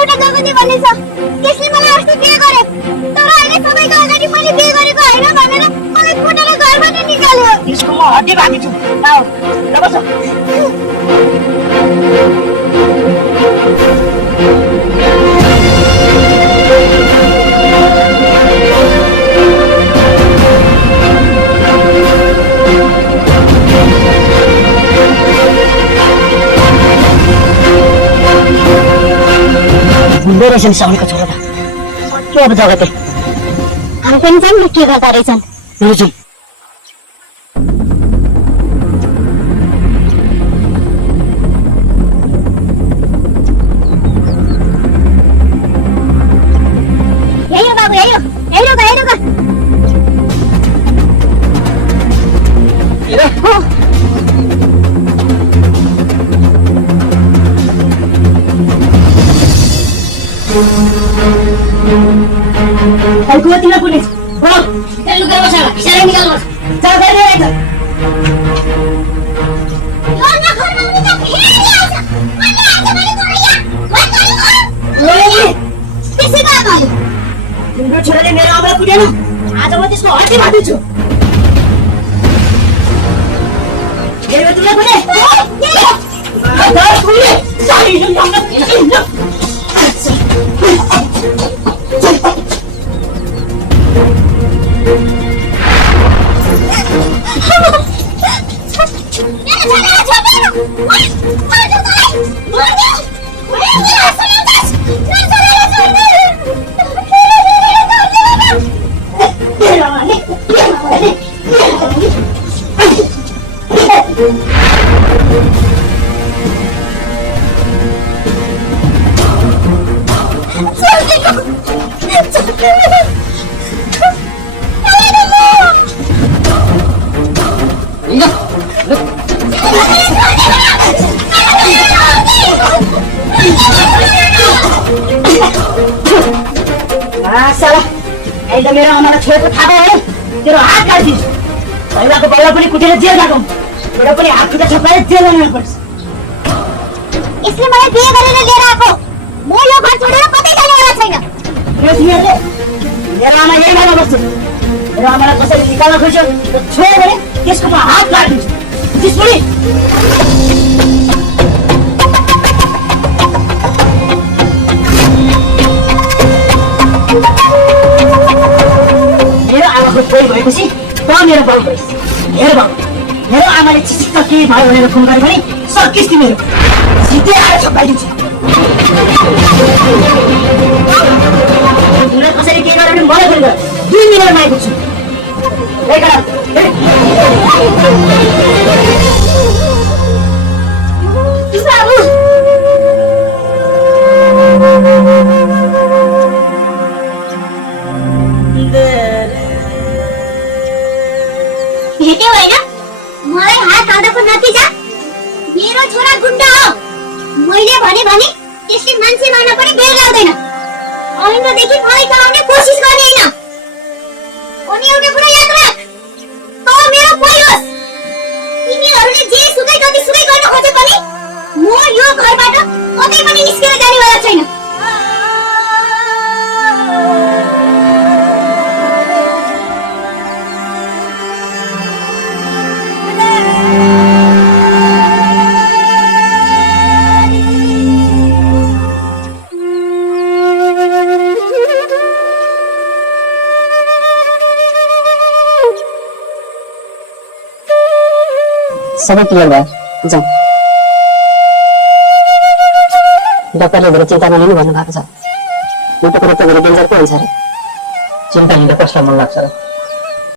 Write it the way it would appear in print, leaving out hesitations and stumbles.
एउटा जगती भन्ने छ त्यसले मलाई अस्ति बिहे गरे तर अहिले सबैको अगाडि मैले बिहे गरेको हैन भनेर मलाई फुटेर घरबाट निकाल्यो त्यसको म हड्डी भागी छु आऊ ल बस मेरो चाहिँ साउनीको छोरा त के अब जगते हामी पनि जाऊँ न के गर्दा रहेछन् मेरो चाहिँ हेयो बाबु हेयो हेयो हो Algo tiene pulis. Bro, el lugar vas a la. Quisiera mi alma. Ya de derecha. यो न खर्माउने त फेरि आउँछ मैले आज पनि गरिया लोले त्यसै गयो तिम्रो छोराले मेरो आमालाई कुटेन आज म त्यसको हड्डी भाँच्छु मेरो तुले कुटे दस कुले सही साला अहिले मेरो आमालाई छोएको थाहा भयो तेरो हात काटिदिन्छु पहिलाको बल्ल पनि कुटेर जेल गएको मेरो पनि हात खुट्टा छप्काएर जेल जानु पर्छ यसले मलाई बिहे गरेर लिएर आएको म यो घर छोडेर कतै जानेवाला छैन यो तिमीहरूले मेरो आमा यही घरमा बस्छ मेरो आमालाई कसरी निकाल्न खोज्यो छोड्यो भने त्यसको म हात काटिदिन्छु त्यसपछि मेरो आमाको छोरी भएपछि त मेरो बाउ भइस् हेर बाउ मेरो आमाले चिचिक्क केही भयो भनेर फोन गर्यो भने सकिस् तिमीहरू सिधै आएर छप्काइदिन्छु तिमीलाई कसरी के गर्यो भने मलाई पनि गर 2 मिनटमा आइपुग्छु भेट्यौ हैन मलाई हात हाल्दाको नतिजा मेरो छोरा गुण्डा हो मैले भने त्यसले मान्छे मार्न पनि बेर लाग्दैन ऐनादेखि मलाई कराउने कोसिस गर्ने हैन अनि एउटा कुरा याद राख त मेरो कोही होस् तिमीहरूले जे सुकै जति सुकै गर्न खोजे पनि म यो घरबाट कतै पनि निस्केर जानेवाला छैन सबै क्लियर भयो जाऊ डाक्टरले धेरै चिन्ता नलिनु भन्नुभएको छ म त कुरा त धेरै डेन्जरको हुन्छ रे चिन्ता लिँदा कसलाई मन लाग्छ र